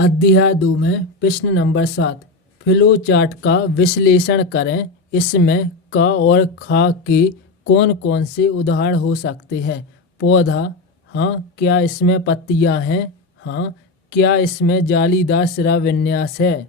अध्याय 2 में प्रश्न नंबर 7 फ्लो चार्ट का विश्लेषण करें। इसमें का और खा के कौन कौन से उदाहरण हो सकते हैं। पौधा, हाँ। क्या इसमें पत्तियां हैं, हाँ। क्या इसमें जालीदार सिरा विन्यास है।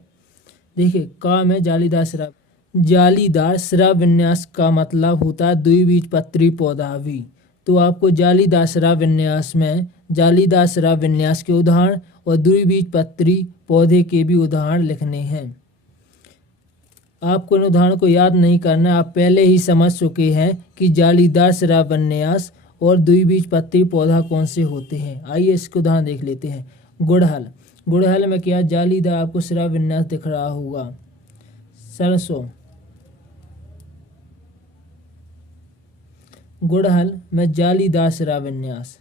देखिए, का में जालीदार सिरा विन्यास का मतलब होता है द्विबीजपत्री पौधा भी। तो आपको जालीदार सिरा विन्यास में जालीदार सिरा विन्यास के उदाहरण और द्विबीजपत्री पौधे के भी उदाहरण लिखने हैं। आपको इन उदाहरण को याद नहीं करना, आप पहले ही समझ चुके हैं कि जालीदार सिरा विन्यास और द्विबीजपत्री पौधा कौन से होते हैं। आइए इसके उदाहरण देख लेते हैं। गुड़हल, गुड़हल में क्या जालीदार आपको सिरा विन्यास दिख रहा होगा। सरसों, गुड़हल में जालीदार सिरा विन्यास।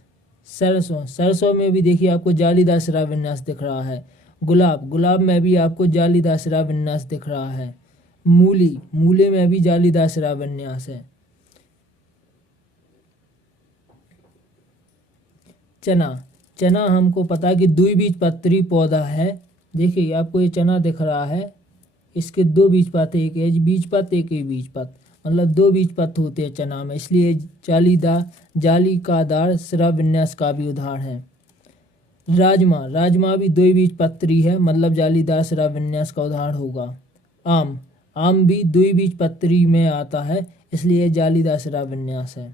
सरसों, सरसों में भी देखिए आपको जालीदार सिरा विन्यास दिख रहा है। गुलाब, गुलाब में भी आपको जालीदार सिरा विन्यास दिख रहा है। मूली, मूले में भी जालीदार सिरा विन्यास है। चना, चना हमको पता है कि द्विबीजपत्री पौधा है। देखिए आपको ये चना दिख रहा है, इसके दो बीजपत, एक बीजपत एक ही बीजपत, मतलब दो बीजपत होते हैं चना में, इसलिए जालीकादार सिरा विन्यास का भी उदाहरण है। राजमा, राजमा भी द्विबीजपत्री है, मतलब जालीदार सिरा विन्यास का उदाहरण होगा। आम, आम भी द्विबीजपत्री में आता है, इसलिए जालीदार सिरा विन्यास है।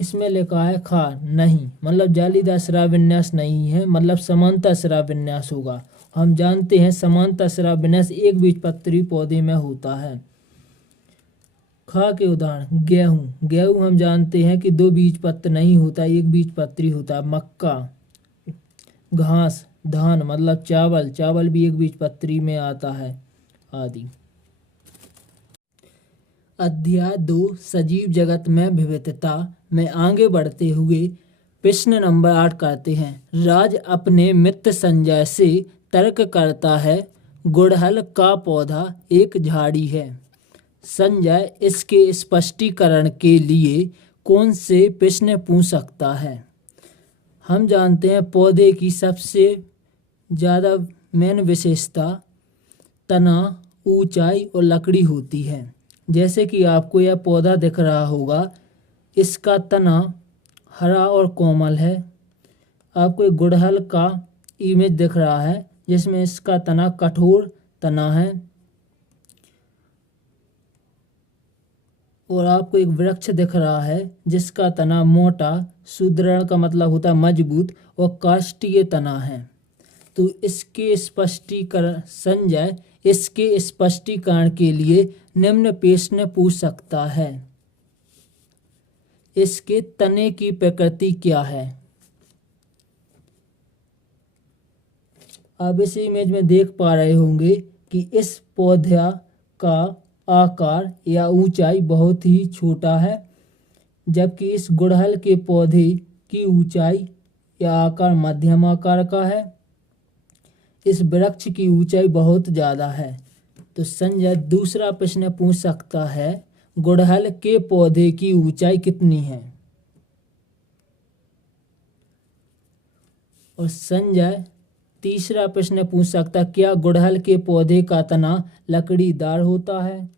इसमें लिखा है खा, नहीं, मतलब जालीदार सिरा विन्यास नहीं है, मतलब समांतर सिरा विन्यास होगा। हम जानते हैं समांतर सिरा विन्यास एक बीजपत्री पौधे में होता है। खा के उदाहरण गेहूं, गेहूं हम जानते हैं कि दो बीजपत्र नहीं होता, एक बीजपत्री होता है। मक्का, घास, धान मतलब चावल, चावल भी एक बीजपत्री में आता है, आदि। अध्याय 2 सजीव जगत में विविधता में आगे बढ़ते हुए प्रश्न नंबर 8 करते हैं। राज अपने मित्र संजय से तर्क करता है गुड़हल का पौधा एक झाड़ी है। संजय इसके स्पष्टीकरण के लिए कौन से प्रश्न पूछ सकता है। हम जानते हैं पौधे की सबसे ज़्यादा मेन विशेषता तना, ऊंचाई और लकड़ी होती है। जैसे कि आपको यह पौधा दिख रहा होगा, इसका तना हरा और कोमल है। आपको एक गुड़हल का इमेज दिख रहा है जिसमें इसका तना कठोर तना है, और आपको एक वृक्ष दिख रहा है जिसका तना मोटा, सुदृढ़ का मतलब होता है मजबूत, और काष्ठीय तना है। तो इसके स्पष्टीकरण संजय इसके स्पष्टीकरण के लिए निम्न प्रश्न पूछ सकता है। इसके तने की प्रकृति क्या है। आप इस इमेज में देख पा रहे होंगे कि इस पौधा का आकार या ऊंचाई बहुत ही छोटा है, जबकि इस गुड़हल के पौधे की ऊंचाई या आकार मध्यम आकार का है। इस वृक्ष की ऊंचाई बहुत ज़्यादा है। तो संजय दूसरा प्रश्न पूछ सकता है गुड़हल के पौधे की ऊंचाई कितनी है। और संजय तीसरा प्रश्न पूछ सकता है क्या गुड़हल के पौधे का तना लकड़ीदार होता है।